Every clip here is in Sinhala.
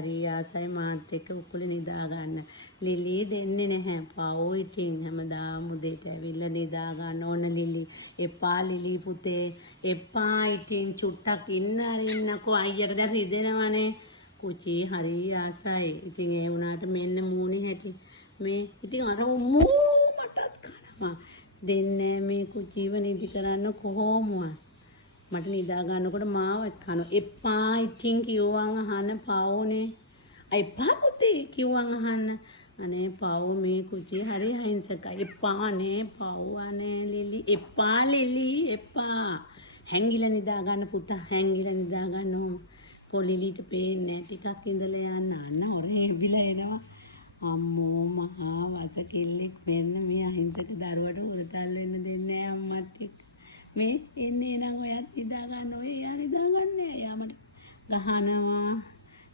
හරි ආසයි මාත් එක්ක උකුල නිදා ගන්න. ලිලි දෙන්නේ නැහැ. පව් ඉතින් හැමදාම උදේට ඇවිල්ලා නිදා ගන්න ඕන ලිලි. එපා ලිලි පුතේ. එපා ඉතින් චුට්ටක් ඉන්න අරින්නකෝ අයියට දැන් රිදෙනවනේ. කුචි හරි ආසයි. ඉතින් ඒ වුණාට මෙන්න මූණේ හැටි. මේ ඉතින් අර මටත් කනවා. දෙන්නේ මේ කුචිව නිදි කරන්න කොහොමවත්. මට නිදා ගන්නකොට මාව කන එපා ඉතින් කිව්වන් අහන්න පවුනේ එපා පුතේ කිව්වන් අහන්න අනේ පව් මේ කුචි හරි අහිංසකයි එපා නේ පව් අනේ ලිලි එපා ලිලි එපා හැංගිලා නිදා ගන්න පුතා හැංගිලා නිදා ගන්න ඕන පොලිලිට පේන්නේ ටිකක් ඉඳලා යන්න අන්න හොරේ එබිලා එනවා අම්මෝ මහා වසකෙල්ලෙක් වෙන්න මේ අහිංසක දරුවට උරතල් වෙන්න දෙන්නේ අම්මත් එක්ක මේ එන්නේ නම් ඔයත් නිදා ගන්න ඔය යා නිදා ගන්නෑ යාමට ගහනවා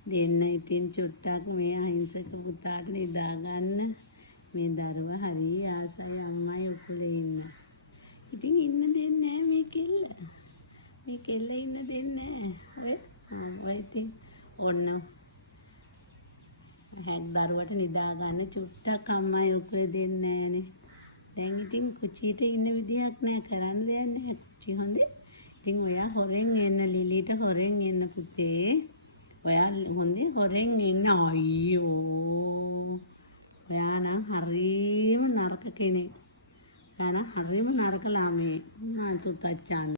දෙන්න ඉතින් චුට්ටක් මේ අහිංසක පුතාට නිදා ගන්න මේ දරුවා හරි ආසයි අම්මයි උකුලේ ඉන්න ඉතින් ඉන්න දෙන්නේ මේ කෙල්ල ඉන්න දෙන්නේ ඔය ඉතින් ඔන්න හැක් දරුවට නිදා ගන්න චුට්ටක් අම්මයි උකුලේ දෙන්නේ නෑනේ දැන් ඉතින් කුචියට ඉන්න විදියක් නෑ කරන්න දෙයක් නෑ කුචි හොඳේ. ඉතින් ඔයා හොරෙන් එන්න ලිලිට හොරෙන් එන්න පුතේ. ඔයා හොඳේ හොරෙන් එන්න අයියෝ. ඔයා නම් හරිම නරක කෙනෙක්. ඔයා නම් හරිම නරක ළමයෙක්. මං තුතච්චන්